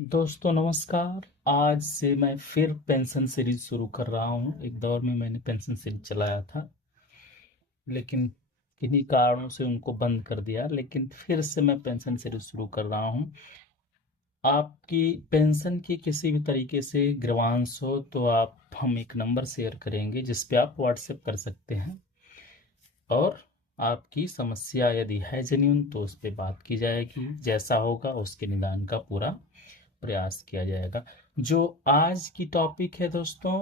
दोस्तों नमस्कार। आज से मैं फिर पेंशन सीरीज शुरू कर रहा हूँ। एक दौर में मैंने पेंशन सीरीज चलाया था, लेकिन किन्हीं कारणों से उनको बंद कर दिया। लेकिन फिर से मैं पेंशन सीरीज शुरू कर रहा हूँ। आपकी पेंशन की किसी भी तरीके से ग्रीवांस हो तो हम एक नंबर शेयर करेंगे जिस पे आप व्हाट्सएप कर सकते हैं, और आपकी समस्या यदि है जेन्यून तो उस पे बात की जाएगी। जैसा होगा उसके निदान का पूरा प्रयास किया जाएगा। जो आज की टॉपिक है दोस्तों,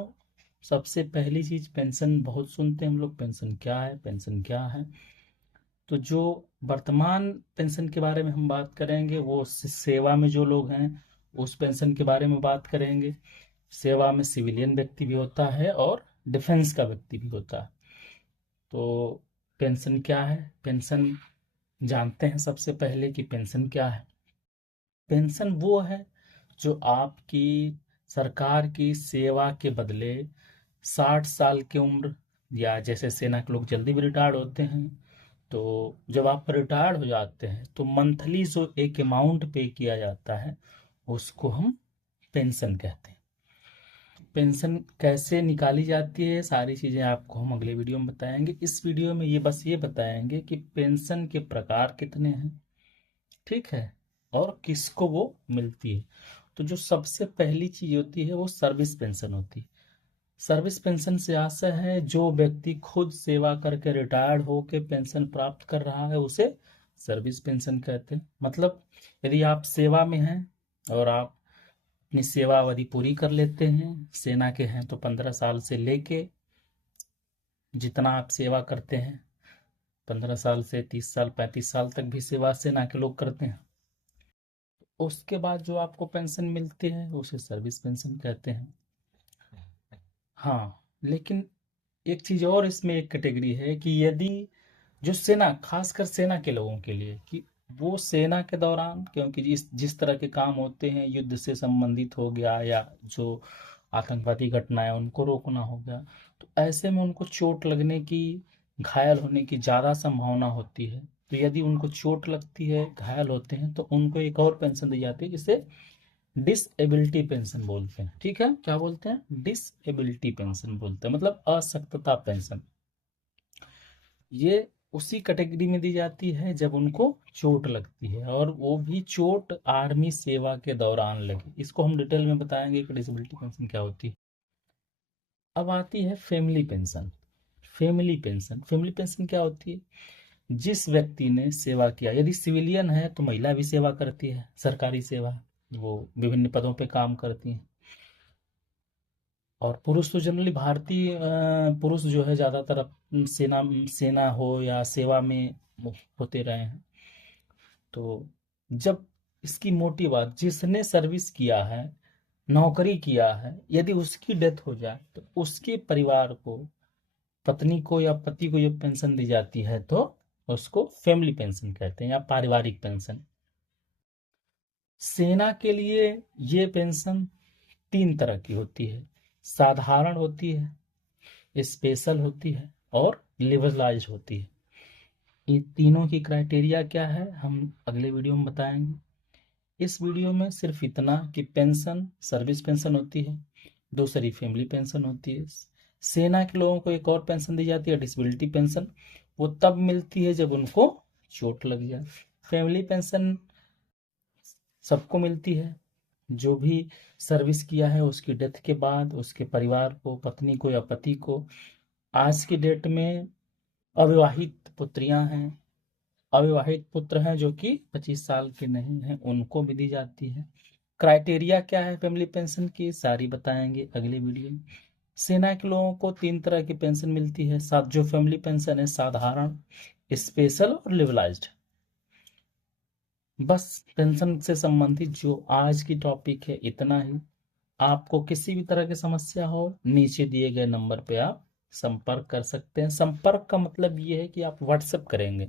सबसे पहली चीज, पेंशन बहुत सुनते हैं हम लोग, पेंशन क्या है, पेंशन क्या है। तो जो वर्तमान पेंशन के बारे में हम बात करेंगे वो सेवा में जो लोग हैं उस पेंशन के बारे में बात करेंगे। सेवा में सिविलियन व्यक्ति भी होता है और डिफेंस का व्यक्ति भी होता है। तो पेंशन क्या है, पेंशन जानते हैं सबसे पहले कि पेंशन क्या है। पेंशन वो है जो आपकी सरकार की सेवा के बदले 60 साल की उम्र, या जैसे सेना के लोग जल्दी भी रिटायर्ड होते हैं, तो जब आप रिटायर्ड हो जाते हैं तो मंथली जो एक अमाउंट पे किया जाता है उसको हम पेंशन कहते हैं। पेंशन कैसे निकाली जाती है सारी चीजें आपको हम अगले वीडियो में बताएंगे। इस वीडियो में ये बताएंगे कि पेंशन के प्रकार कितने हैं, ठीक है, और किसको वो मिलती है। तो जो सबसे पहली चीज होती है वो सर्विस पेंशन होती है। सर्विस पेंशन से आशय है जो व्यक्ति खुद सेवा करके रिटायर्ड होके पेंशन प्राप्त कर रहा है उसे सर्विस पेंशन कहते हैं। मतलब यदि आप सेवा में हैं और आप अपनी सेवा अवधि पूरी कर लेते हैं, सेना के हैं तो 15 साल से लेके जितना आप सेवा करते हैं, 15 साल से 30 साल 35 साल तक भी सेवा सेना के लोग करते हैं, उसके बाद जो आपको पेंशन मिलती है उसे सर्विस पेंशन कहते हैं। हाँ, लेकिन एक चीज और इसमें एक कैटेगरी है कि यदि जो सेना, खासकर सेना के लोगों के लिए, कि वो सेना के दौरान, क्योंकि जिस जिस तरह के काम होते हैं युद्ध से संबंधित हो गया या जो आतंकवादी घटनाएं उनको रोकना हो गया, तो ऐसे में उनको चोट लगने की, घायल होने की ज्यादा संभावना होती है। तो यदि उनको चोट लगती है, घायल होते हैं, तो उनको एक और पेंशन दी जाती है जिसे डिसएबिलिटी पेंशन बोलते हैं। ठीक है, क्या बोलते हैं, डिसएबिलिटी पेंशन बोलते हैं, मतलब अशक्तता पेंशन। ये उसी कैटेगरी में दी जाती है जब उनको चोट लगती है, और वो भी चोट आर्मी सेवा के दौरान लगी। इसको हम डिटेल में बताएंगे कि डिसेबिलिटी पेंशन क्या होती है। अब आती है फैमिली पेंशन। फैमिली पेंशन क्या होती है, जिस व्यक्ति ने सेवा किया, यदि सिविलियन है तो महिला भी सेवा करती है, सरकारी सेवा, वो विभिन्न पदों पे काम करती हैं। और पुरुष तो जनरली भारतीय पुरुष जो है ज्यादातर सेना सेना हो या सेवा में होते रहे हैं। तो जब इसकी मोटी बात, जिसने सर्विस किया है, नौकरी किया है, यदि उसकी डेथ हो जाए तो उसके परिवार को, पत्नी को या पति को जब पेंशन दी जाती है तो उसको फैमिली पेंशन कहते हैं या पारिवारिक पेंशन। सेना के लिए ये पेंशन तीन तरह की होती है। साधारण होती है, स्पेशल होती है और लिबरलाइज होती है। ये तीनों की क्राइटेरिया क्या है हम अगले वीडियो में बताएंगे। इस वीडियो में सिर्फ इतना कि पेंशन सर्विस पेंशन होती है, दूसरी फैमिली पेंशन होती है। सेना के लोगों को एक और पेंशन दी जाती है, डिसेबिलिटी पेंशन। वो तब मिलती है जब उनको चोट लग जाए। फैमिली पेंशन सबको मिलती है, जो भी सर्विस किया है उसकी डेथ के बाद उसके परिवार को, पत्नी को या पति को। आज की डेट में अविवाहित पुत्रियां हैं, अविवाहित पुत्र हैं जो कि 25 साल के नहीं हैं, उनको भी दी जाती है। क्राइटेरिया क्या है फैमिली पेंशन की, सारी बताएंगे अगले वीडियो में। सेना के लोगों को तीन तरह की पेंशन मिलती है। साथ जो फैमिली पेंशन है, साधारण, स्पेशल और लिवलाइज्ड। बस पेंशन से संबंधित जो आज की टॉपिक है इतना ही। आपको किसी भी तरह की समस्या हो, नीचे दिए गए नंबर पे आप संपर्क कर सकते हैं। संपर्क का मतलब ये है कि आप व्हाट्सएप करेंगे,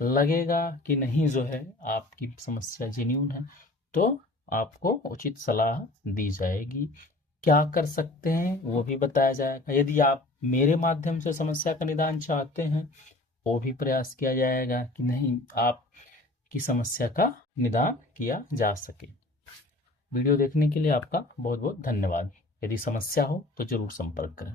लगेगा कि नहीं जो है आपकी समस्या जेन्यून है तो आपको उचित सलाह दी जाएगी। क्या कर सकते हैं वो भी बताया जाएगा। यदि आप मेरे माध्यम से समस्या का निदान चाहते हैं, वो भी प्रयास किया जाएगा कि नहीं आपकी समस्या का निदान किया जा सके। वीडियो देखने के लिए आपका बहुत बहुत धन्यवाद। यदि समस्या हो तो ज़रूर संपर्क करें।